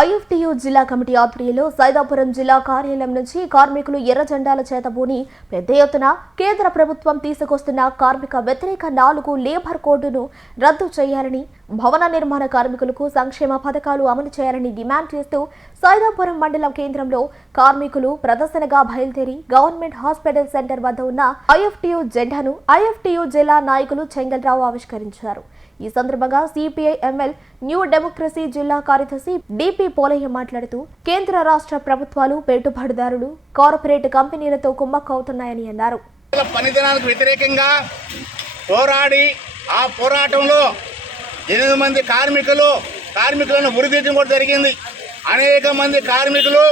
IFTU జిల్లా committee ఆధ్వర్యంలో సైదాపురం జిల్లా కార్యాలయం నుంచి కార్మికులు ఎర్ర జెండాల చేతబూని పెద్ద ఎత్తున కేంద్ర ప్రభుత్వం తీసుకొస్తున్న కార్మిక వ్యతిరేక 4 లేబర్ కోడ్ను రద్దు చేయాలని, భవన నిర్మాణ కార్మికులకు సంక్షేమ పథకాలు అమలు చేయాలని డిమాండ్ చేస్తూ సైదాపురం మండలం కేంద్రంలో కార్మికులు ప్రదర్శనగా బయలుదేరి గవర్నమెంట్ హాస్పిటల్ సెంటర్ వద్ద ఉన్న ఐఎఫ్టీయూ జెండాను ఐఎఫ్టీయూ జిల్లా నాయకులు చెంగల్రావు ఆవిష్కరించారు. ఈ సందర్భంగా సిపిఐ ఎంఎల్ న్యూ డెమోక్రసీ జిల్లా కార్యదర్శి డిపి పోలయ్య మాట్లాడుతూ కేంద్ర రాష్ట్ర ప్రభుత్వాలు పెట్టుబడిదారులు కార్పొరేట్ కంపెనీలతో కుమ్మక్కవుతున్నాయని అన్నారు. పనిదినాలకు వ్యతిరేకంగా పోరాడి ఆ పోరాటంలో 8 మంది కార్మికులను ఉరిదీయడం కూడా జరిగింది. అనేక మంది కార్మికులు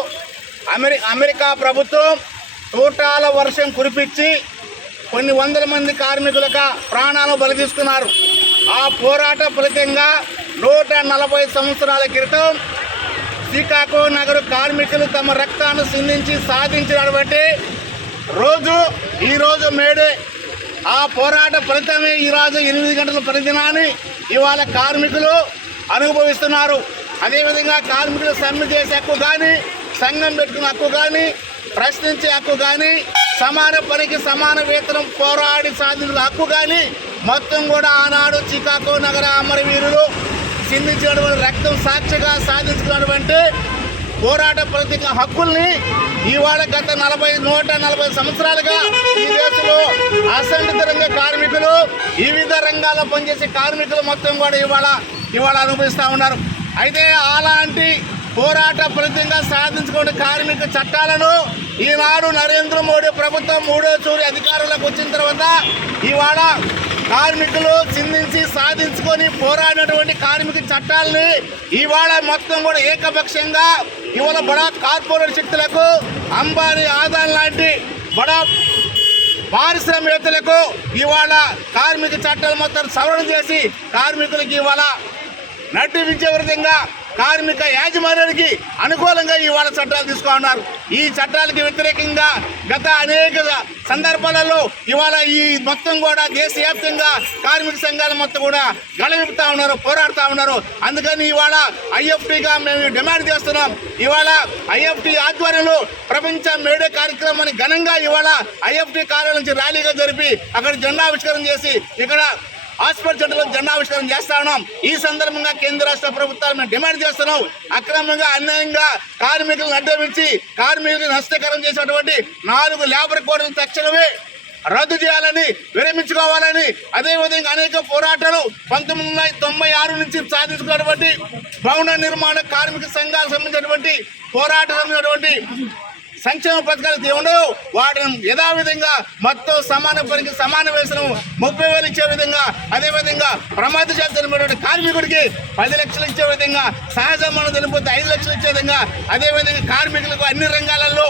అమెరికా ప్రభుత్వం తూటాల వర్షం కురిపించి కొన్ని వందల మంది కార్మికులకు ప్రాణాలు బలి తీసుకున్నారు. ఆ పోరాట ఫలితంగా 140 సంవత్సరాల క్రితం శ్రీకాకుళ నగర కార్మికులు తమ రక్తాన్ని సిందించి సాధించినటువంటి రోజు ఈరోజు మేడే. ఆ పోరాట ఫలితమే ఈరోజు 8 గంటల పనిదినాన్ని ఇవాళ కార్మికులు అనుభవిస్తున్నారు. అదేవిధంగా కార్మికులు సమ్మె చేసే హక్కు కానీ, సంఘం పెట్టుకునే హక్కు కానీ, ప్రశ్నించే హక్కు కానీ, సమాన పనికి సమాన వేతనం పోరాడి సాధించిన హక్కు కానీ మొత్తం కూడా ఆనాడు శ్రీకాకుళ నగర అమరవీరులు సిందించినటువంటి రక్తం సాక్షిగా సాధించుకున్నటువంటి పోరాట ఫలిత హక్కుల్ని ఇవాళ గత 140 సంవత్సరాలుగా ఈ దేశంలో అసంఘటిత రంగ కార్మికులు, వివిధ రంగాల్లో పనిచేసే కార్మికులు మొత్తం కూడా ఇవాళ అనుభవిస్తూ ఉన్నారు. అయితే అలాంటి పోరాట ఫలితంగా సాధించుకునే కార్మిక చట్టాలను ఈనాడు నరేంద్ర మోడీ ప్రభుత్వం 3వ తూరి అధికారంలోకి వచ్చిన తర్వాత ఇవాళ కార్మికులు చిందించి సాధించుకొని పోరాడినటువంటి కార్మిక చట్టాలని ఇవాళ మొత్తం కూడా ఏకపక్షంగా ఇవాళ బడా కార్పొరేట్ శక్తులకు, అంబానీ, ఆదాన్ లాంటి బడా పారిశ్రామికవేత్తలకు ఇవాళ కార్మిక చట్టాలు మొత్తం సవరణ చేసి కార్మికులకి ఇవాళ నడిపించే విధంగా కార్మిక యాజమాన్యానికి అనుకూలంగా ఇవాళ చట్టాలు తీసుకున్నారు. ఈ చట్టాలకు వ్యతిరేకంగా గత అనేక సందర్భాలలో ఇవాళ ఈ మొత్తం కూడా దేశవ్యాప్తంగా కార్మిక సంఘాలు మొత్తం కూడా గళవిపుతా ఉన్నారు, పోరాడుతూ ఉన్నారు. అందుకని ఇవాళ ఐఎఫ్టీగా మేము డిమాండ్ చేస్తున్నాం. ఇవాళ ఐఎఫ్టీ ఆధ్వర్యంలో ప్రపంచ మేడే కార్యక్రమాన్ని ఘనంగా ఇవాళ ఐఎఫ్టీ కార్యాలయం నుంచి ర్యాలీగా జరిపి అక్కడ జెండావిష్కరణ చేసి ఇక్కడ హాస్పిటల్ సెంటర్లో జెండావిష్కరణ చేస్తా ఉన్నాం. ఈ సందర్భంగా కేంద్ర రాష్ట్ర ప్రభుత్వాలు మేము డిమాండ్ చేస్తున్నాం. అక్రమంగా అన్యాయంగా కార్మికులను అడ్డమించి కార్మికులకు నష్టకరం చేసినటువంటి 4 లేబర్ కోడ్లను తక్షణమే రద్దు చేయాలని, విరమించుకోవాలని, అదేవిధంగా అనేక పోరాటాలు 1996 నుంచి సాధించుకున్నటువంటి భవన నిర్మాణ కార్మిక సంఘాలకు సంబంధించినటువంటి పోరాటం సంక్షేమ పథకాలు ఉండవు. వాటిని యథావిధంగా మొత్తం సమాన పనికి సమాన వేతనం 30,000 ఇచ్చే విధంగా, అదేవిధంగా ప్రమాదశాతం చనిపోయిన కార్మికుడికి 10 లక్షలు ఇచ్చే విధంగా, సహజ మరణం చనిపోతే 5 లక్షలు ఇచ్చే విధంగా, అదేవిధంగా కార్మికులకు అన్ని రంగాలలో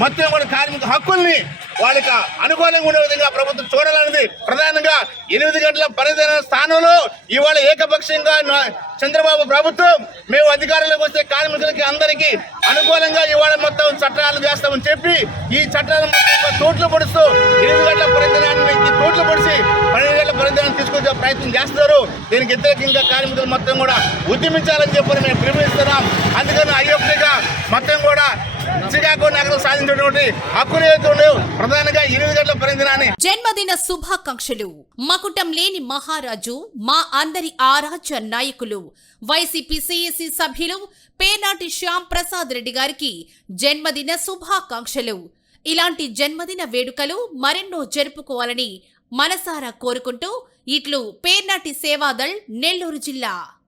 మొత్తం కూడా కార్మిక హక్కుల్ని వాళ్ళకి అనుకూలంగా ఉండే విధంగా ప్రభుత్వం చూడాలన్నది ప్రధానంగా 8 గంటల పరిధిన స్థానంలో ఇవాళ ఏకపక్షంగా చంద్రబాబు ప్రభుత్వం మేము అధికారంలోకి వస్తే కార్మికులకి అందరికీ అనుకూలంగా ఇవాళ మొత్తం చట్టాలు చేస్తామని చెప్పి ఈ చట్టాలను తోట్లు పొడుస్తూ 8 గంటల పరిధినాన్ని తోట్లు పొడిచి 12 గంటల పరిధినాన్ని తీసుకొచ్చే ప్రయత్నం చేస్తున్నారు. దీనికి వ్యతిరేకంగా కార్మికులు మొత్తం కూడా ఉద్యమించాలని చెప్పి మేము పిలుపునిస్తున్నాం. అందుకని ఐఎఫ్టీగా మొత్తం కూడా శ్రీకాకుళం నగరం సాధించినటువంటి హక్కులు ప్రధానంగా 8 గంటల పరిధినాన్ని జన్మదిన శుభాకాంక్షలు. మకుటం లేని మహారాజు, మా అందరి ఆరాధ్య నాయకులు వైసీపీ సిఎసి సభ్యులు పేనాటి శ్యామ్ ప్రసాద్ రెడ్డి గారికి జన్మదిన శుభాకాంక్షలు. ఇలాంటి జన్మదిన వేడుకలు మరెన్నో జరుపుకోవాలని మనసారా కోరుకుంటూ ఇట్లు పేర్నాటి సేవాదళ్, నెల్లూరు జిల్లా.